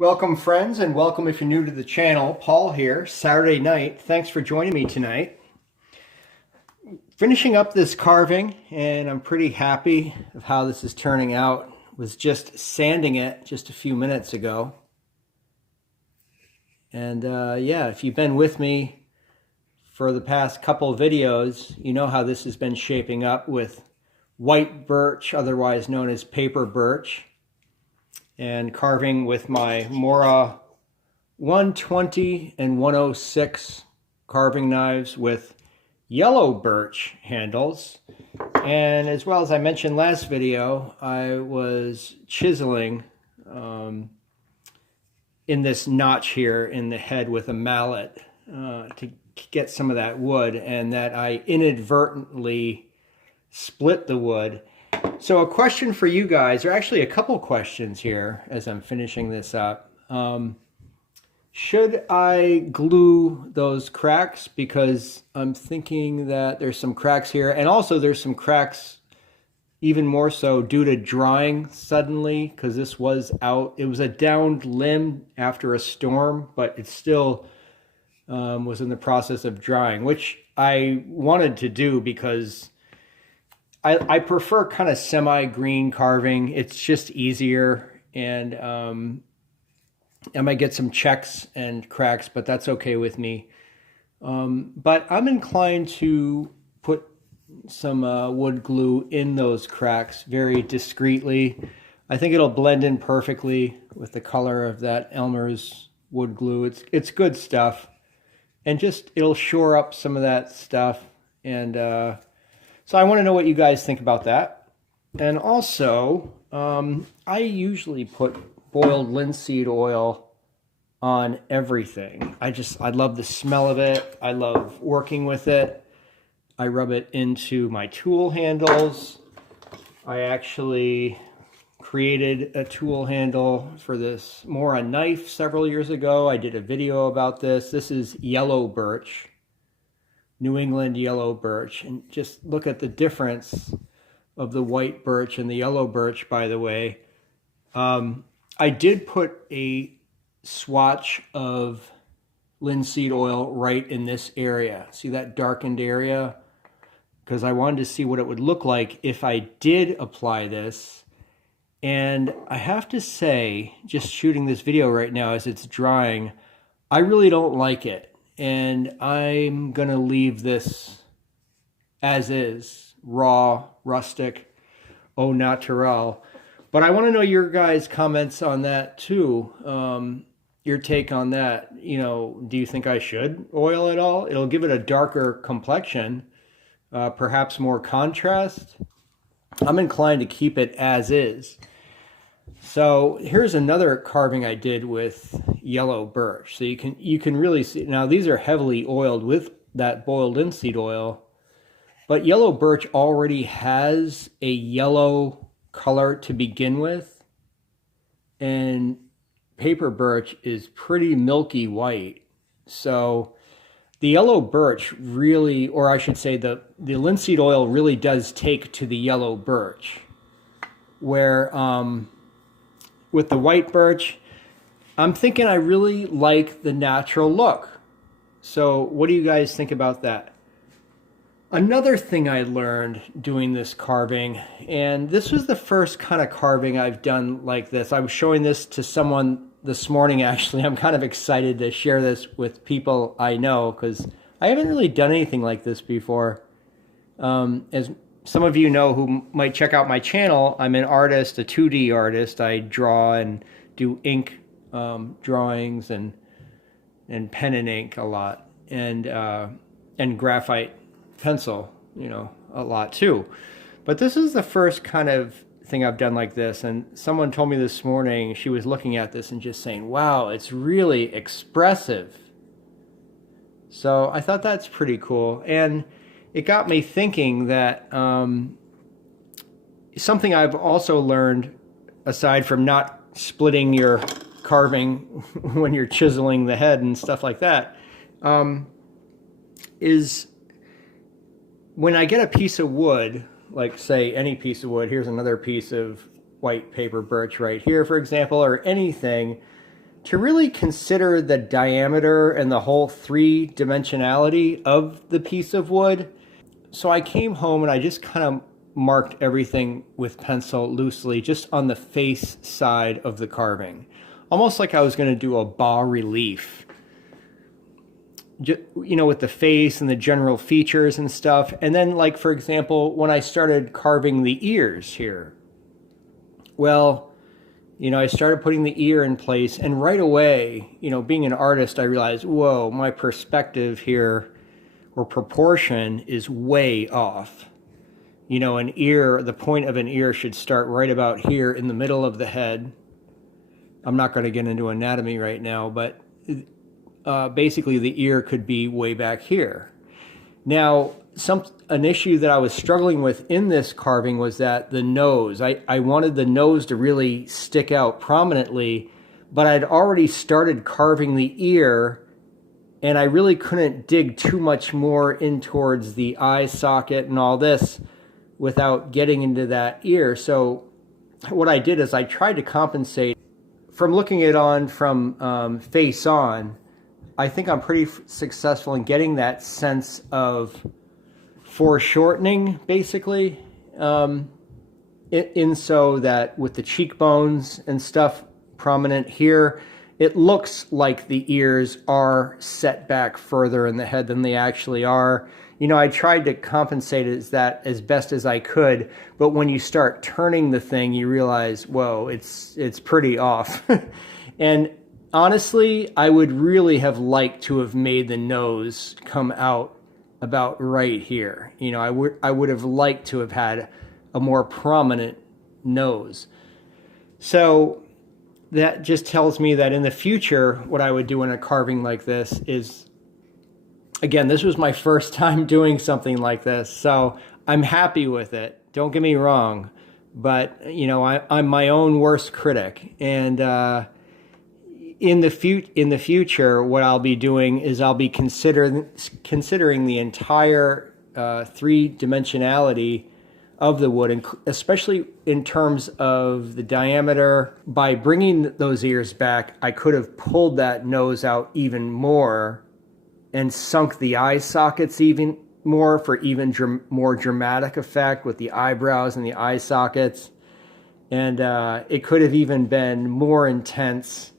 Welcome friends, and welcome if you're new to the channel. Paul here, Saturday night. Thanks for joining me tonight. Finishing up this carving, and I'm pretty happy of how this is turning out. Was just sanding it just a few minutes ago. And yeah, if you've been with me for the past couple of videos, you know how this has been shaping up with white birch, otherwise known as paper birch, and carving with my Mora 120 and 106 carving knives with yellow birch handles. And as well as I mentioned last video, I was chiseling in this notch here in the head with a mallet to get some of that wood, and that I inadvertently split the wood. So a question for you guys, or actually a couple questions here as I'm finishing this up. Should I glue those cracks? Because I'm thinking that there's some cracks here, and also there's some cracks even more so due to drying suddenly, because this was out. It was a downed limb after a storm, but it still was in the process of drying, which I wanted to do because I prefer kind of semi-green carving. It's just easier, and I might get some checks and cracks, but that's okay with me. But I'm inclined to put some wood glue in those cracks very discreetly. I think it'll blend in perfectly with the color of that Elmer's wood glue. It's good stuff, and just it'll shore up some of that stuff. And so I want to know what you guys think about that. And also, I usually put boiled linseed oil on everything. I love the smell of it. I love working with it. I rub it into my tool handles. I actually created a tool handle for this Mora knife several years ago. I did a video about this. This is yellow birch. New England yellow birch, and just look at the difference of the white birch and the yellow birch, by the way. I did put a swatch of linseed oil right in this area. See that darkened area? Because I wanted to see what it would look like if I did apply this. And I have to say, just shooting this video right now as it's drying, I really don't like it. And I'm gonna leave this as is, raw, rustic, au naturel. But I wanna know your guys' comments on that too. Your take on that. You know, do you think I should oil it all? It'll give it a darker complexion, perhaps more contrast. I'm inclined to keep it as is. So here's another carving I did with yellow birch. So you can really see, now these are heavily oiled with that boiled linseed oil, but yellow birch already has a yellow color to begin with, and paper birch is pretty milky white. So the yellow birch really, or I should say the linseed oil really does take to the yellow birch, where with the white birch, I'm thinking I really like the natural look. So what do you guys think about that? Another thing I learned doing this carving, and this was the first kind of carving I've done like this. I was showing this to someone this morning, actually. I'm kind of excited to share this with people I know, because I haven't really done anything like this before. As some of you know who might check out my channel, I'm an artist, a 2D artist. I draw and do ink drawings and pen and ink a lot, and graphite pencil, you know, a lot too. But this is the first kind of thing I've done like this, and someone told me this morning, she was looking at this and just saying, wow, it's really expressive. So I thought that's pretty cool. And it got me thinking that something I've also learned, aside from not splitting your carving when you're chiseling the head and stuff like that, is when I get a piece of wood, like say any piece of wood, here's another piece of white paper birch right here, for example, or anything, to really consider the diameter and the whole three-dimensionality of the piece of wood. So I came home and I just kind of marked everything with pencil loosely, just on the face side of the carving. Almost like I was going to do a bas relief, you know, with the face and the general features and stuff. And then, like, for example, when I started carving the ears here, well, you know, I started putting the ear in place, and right away, you know, being an artist, I realized, whoa, my perspective here, or proportion, is way off. You know, an ear, the point of an ear should start right about here in the middle of the head. I'm not going to get into anatomy right now, but basically the ear could be way back here. Now, an issue that I was struggling with in this carving was that the nose, I wanted the nose to really stick out prominently, but I'd already started carving the ear, and I really couldn't dig too much more in towards the eye socket and all this without getting into that ear. So what I did is I tried to compensate from looking it on from face on. I think I'm pretty successful in getting that sense of foreshortening, basically, in so that with the cheekbones and stuff prominent here, it looks like the ears are set back further in the head than they actually are. You know, I tried to compensate that as best as I could, but when you start turning the thing, you realize, whoa, it's pretty off. And honestly, I would really have liked to have made the nose come out about right here. You know, I would have liked to have had a more prominent nose. So that just tells me that in the future, what I would do in a carving like this is, again, this was my first time doing something like this, so I'm happy with it. Don't get me wrong, but you know, I'm my own worst critic, and in the future, what I'll be doing is I'll be considering the entire three-dimensionality of the wood, and especially in terms of the diameter. By bringing those ears back, I could have pulled that nose out even more and sunk the eye sockets even more for even more dramatic effect with the eyebrows and the eye sockets. And it could have even been more intense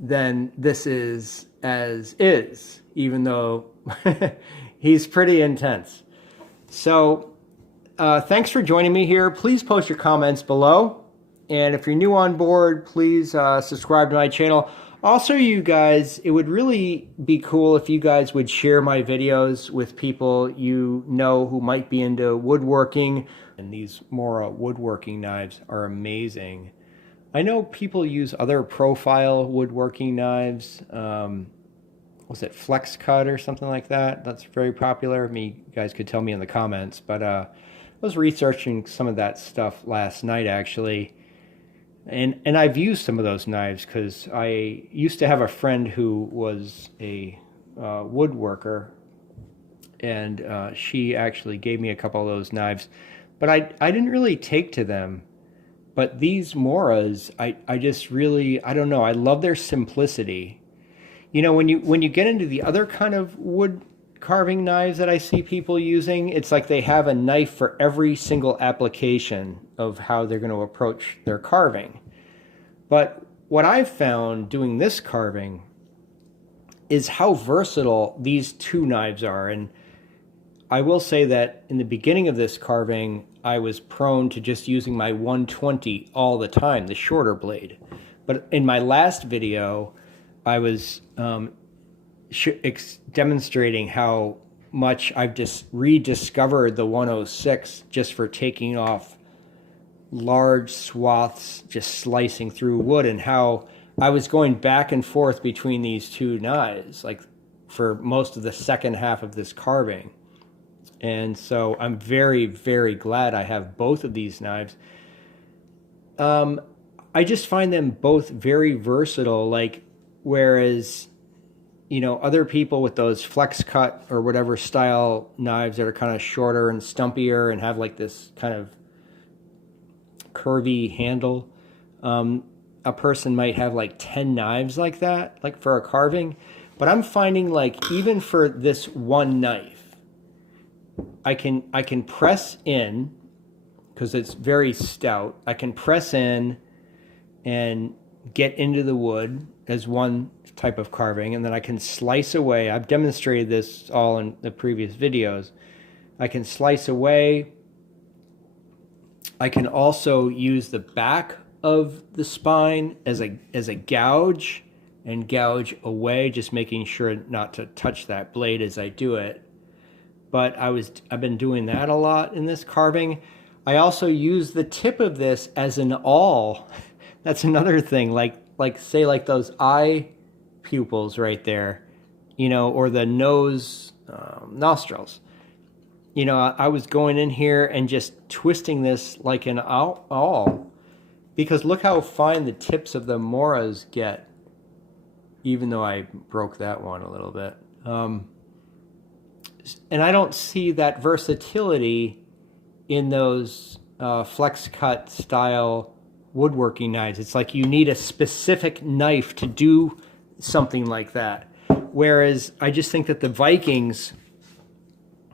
than this is as is, even though he's pretty intense. So thanks for joining me here. Please post your comments below. And if you're new on board, please subscribe to my channel. Also, you guys, it would really be cool if you guys would share my videos with people you know who might be into woodworking. And these Mora woodworking knives are amazing. I know people use other profile woodworking knives. Was it Flex Cut or something like that? That's very popular. You guys could tell me in the comments. But I was researching some of that stuff last night, actually. And I've used some of those knives because I used to have a friend who was a woodworker, and she actually gave me a couple of those knives. But I didn't really take to them. But these Moras, I just really, I don't know, I love their simplicity. You know, when you get into the other kind of wood carving knives that I see people using, it's like they have a knife for every single application of how they're going to approach their carving. But what I've found doing this carving is how versatile these two knives are. And I will say that in the beginning of this carving, I was prone to just using my 120 all the time, the shorter blade. But in my last video, I was demonstrating how much I've just rediscovered the 106 just for taking off large swaths, just slicing through wood, and how I was going back and forth between these two knives, like for most of the second half of this carving. And so I'm very, very glad I have both of these knives. I just find them both very versatile, like, whereas, you know, other people with those Flex Cut or whatever style knives that are kind of shorter and stumpier and have like this kind of curvy handle, a person might have like 10 knives like that, like for a carving. But I'm finding like even for this one knife, I can press in because it's very stout. I can press in and get into the wood as one type of carving, and then I can slice away. I've demonstrated this all in the previous videos. I can slice away. I can also use the back of the spine as a gouge and gouge away, just making sure not to touch that blade as I do it. But I've been doing that a lot in this carving. I also use the tip of this as an awl. That's another thing, like say like those eye pupils right there, you know, or the nose nostrils. You know, I was going in here and just twisting this like an awl, because look how fine the tips of the moras get, even though I broke that one a little bit. And I don't see that versatility in those flex cut style woodworking knives. It's like you need a specific knife to do something like that. Whereas I just think that the Vikings,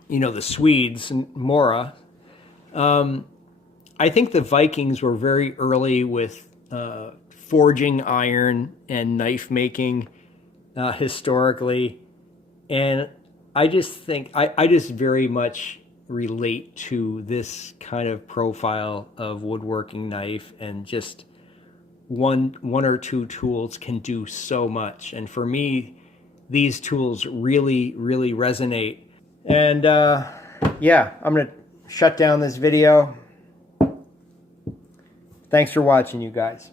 you know, the Swedes and Mora, I think the Vikings were very early with forging iron and knife making historically. And I just think, I just very much relate to this kind of profile of woodworking knife, and just one or two tools can do so much. And for me, these tools really, really resonate. And yeah, I'm going to shut down this video. Thanks for watching, you guys.